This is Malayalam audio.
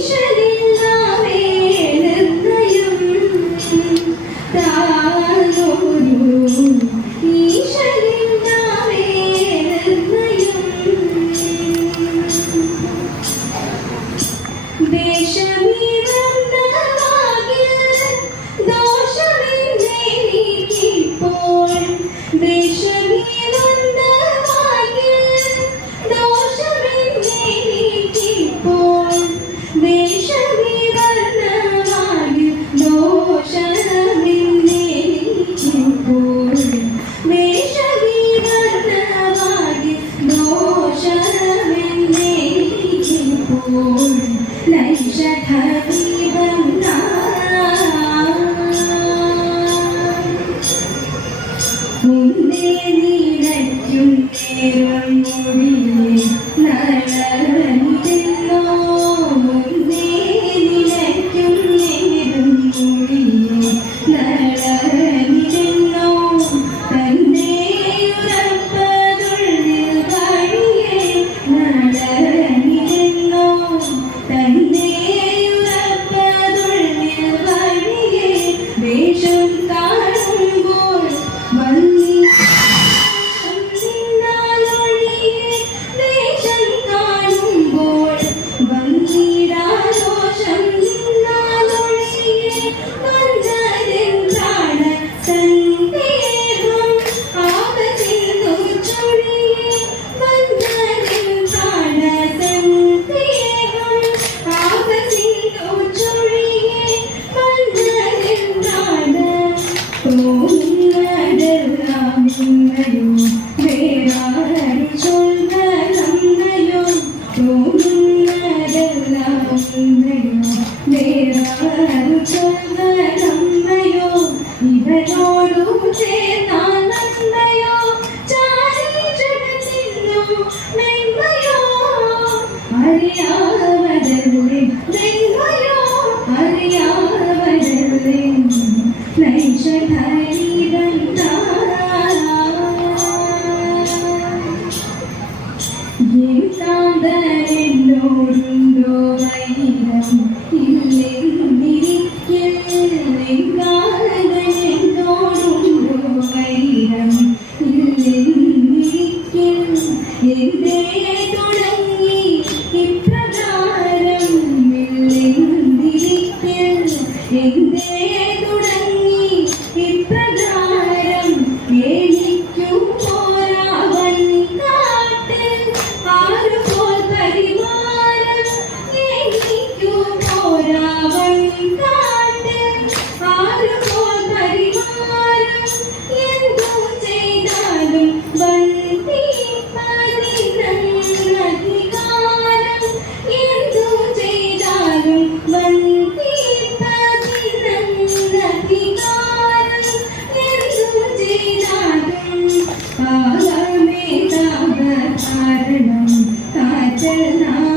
是你 മുന്നേ നീടയ്ക്കും നേരം മുടി la costumbre no de la. Yeah. కారణం కాచనా